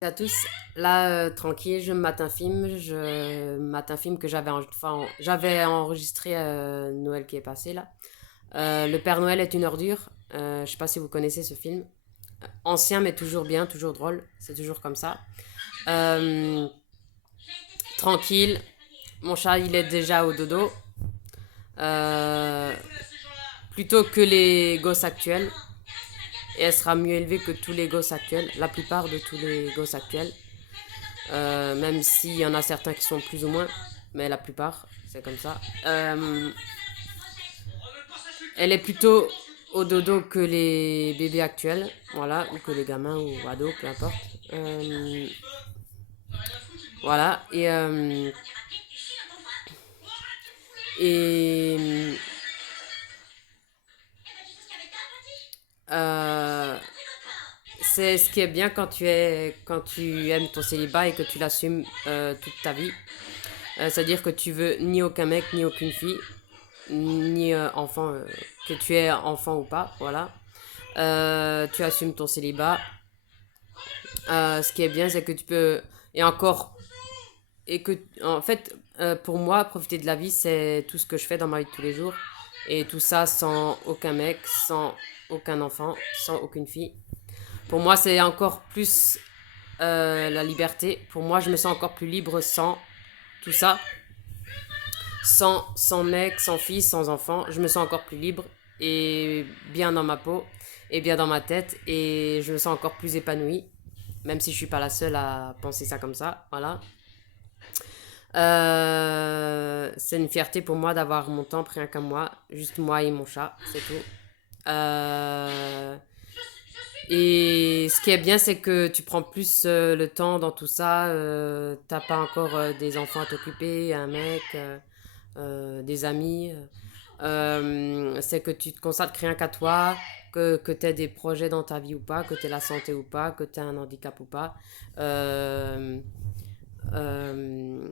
À tous, là tranquille, je me mate un film, que j'avais enregistré Noël qui est passé là. Le Père Noël est une ordure. Je sais pas si vous connaissez ce film. Ancien mais toujours bien, toujours drôle, c'est toujours comme ça. Euh, Tranquille, mon chat il est déjà au dodo. Euh, Plutôt que les gosses actuels. Et elle sera mieux élevée que tous les gosses actuels, la plupart de tous les gosses actuels. Même s'il y en a certains qui sont plus ou moins, mais la plupart, c'est comme ça. Elle est plutôt au dodo que les bébés actuels, voilà, ou que les gamins ou ados, peu importe. Euh, voilà, et euh, c'est ce qui est bien quand tu aimes ton célibat et que tu l'assumes toute ta vie. C'est-à-dire que tu veux ni aucun mec ni aucune fille, ni enfant, que tu es enfant ou pas, voilà. Tu assumes ton célibat. Ce qui est bien, c'est que tu peux. Et encore. Et que, en fait, pour moi, profiter de la vie, c'est tout ce que je fais dans ma vie de tous les jours. Et tout ça sans aucun mec, sans aucun enfant, sans aucune fille. Pour moi, c'est encore plus la liberté. Pour moi, je me sens encore plus libre sans tout ça. Sans mec, sans fille, sans enfant. Je me sens encore plus libre et bien dans ma peau et bien dans ma tête. Et je me sens encore plus épanouie. Même si je suis pas la seule à penser ça comme ça, voilà. C'est une fierté pour moi d'avoir mon temps rien qu'à moi, juste moi et mon chat, c'est tout. Euh, et ce qui est bien, c'est que tu prends plus le temps dans tout ça. T'as pas encore des enfants à t'occuper, un mec, des amis. C'est que tu te consacres rien qu'à toi, que tu aies des projets dans ta vie ou pas, que tu aies la santé ou pas, que tu aies un handicap ou pas. Euh, euh,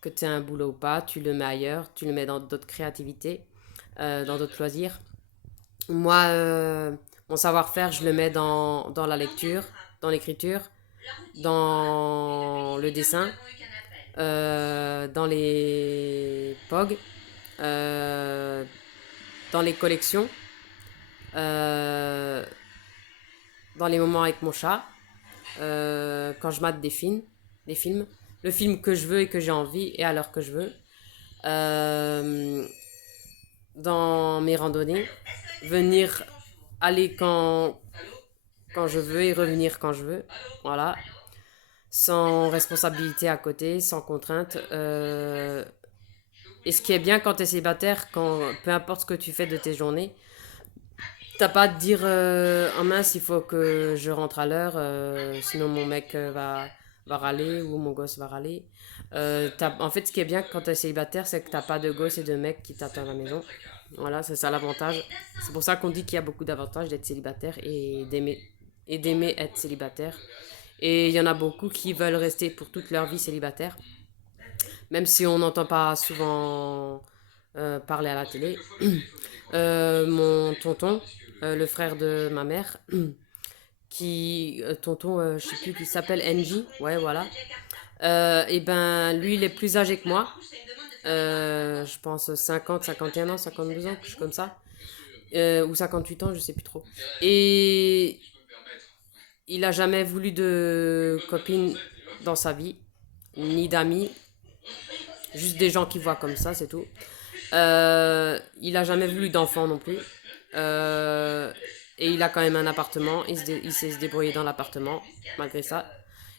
que tu aies un boulot ou pas, tu le mets ailleurs, tu le mets dans d'autres créativités, dans d'autres loisirs. Moi, mon savoir-faire, je le mets dans la lecture, dans l'écriture, dans le dessin, dans les POG, euh, dans les collections, euh, dans les moments avec mon chat, quand je mate des films, le film que je veux et que j'ai envie et à l'heure que je veux. Euh, dans mes randonnées, venir aller quand je veux et revenir quand je veux. Voilà. Sans responsabilité à côté, sans contrainte. Et ce qui est bien quand tu es célibataire, peu importe ce que tu fais de tes journées, t'as pas à te dire oh mince, il faut que je rentre à l'heure, sinon mon mec va râler ou mon gosse va râler. En fait, ce qui est bien quand tu es célibataire, c'est que t'as pas de gosse et de mec qui t'attendent à la maison. Voilà, c'est ça l'avantage. C'est pour ça qu'on dit qu'il y a beaucoup d'avantages d'être célibataire et d'aimer être célibataire. Et il y en a beaucoup qui veulent rester pour toute leur vie célibataire, même si on n'entend pas souvent parler à la télé. Mon tonton, le frère de ma mère, tonton, je sais plus, qui s'appelle NJ, ouais, voilà. Et ben, lui, il est plus âgé que moi. Je pense 50, 51 ans, 52 ans, quelque chose comme ça. Ou 58 ans, je sais plus trop. Et il a jamais voulu de copine dans sa vie, ni d'amis, juste des gens qui voient comme ça, c'est tout. Il a jamais voulu d'enfant non plus. Euh, et il a quand même un appartement. Il sait se débrouiller dans l'appartement, malgré ça.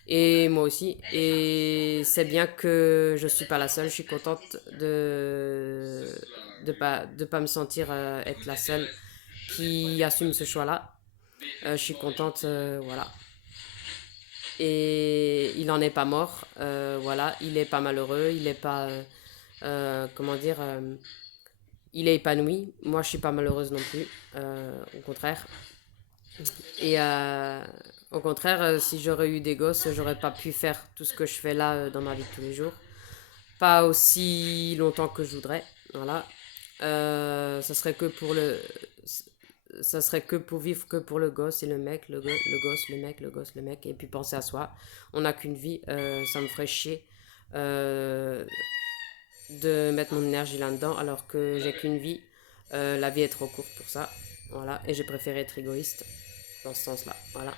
Et moi aussi. Et c'est bien que je suis pas la seule. Je suis contente de pas me sentir être la seule qui assume ce choix-là. Je suis contente, voilà. Et il en est pas mort, voilà. Il est pas malheureux, il est pas, comment dire, il est épanoui. Moi, je suis pas malheureuse non plus, au contraire. Et au contraire, si j'aurais eu des gosses, j'aurais pas pu faire tout ce que je fais là dans ma vie de tous les jours. Pas aussi longtemps que je voudrais, voilà. Ça serait que pour ça serait que pour vivre que pour le gosse et le mec, le gosse, le mec, le gosse, le mec, et puis penser à soi. On n'a qu'une vie, ça me ferait chier euh, de mettre mon énergie là-dedans alors que j'ai qu'une vie. La vie est trop courte pour ça. Voilà, et j'ai préféré être égoïste dans ce sens-là. Voilà.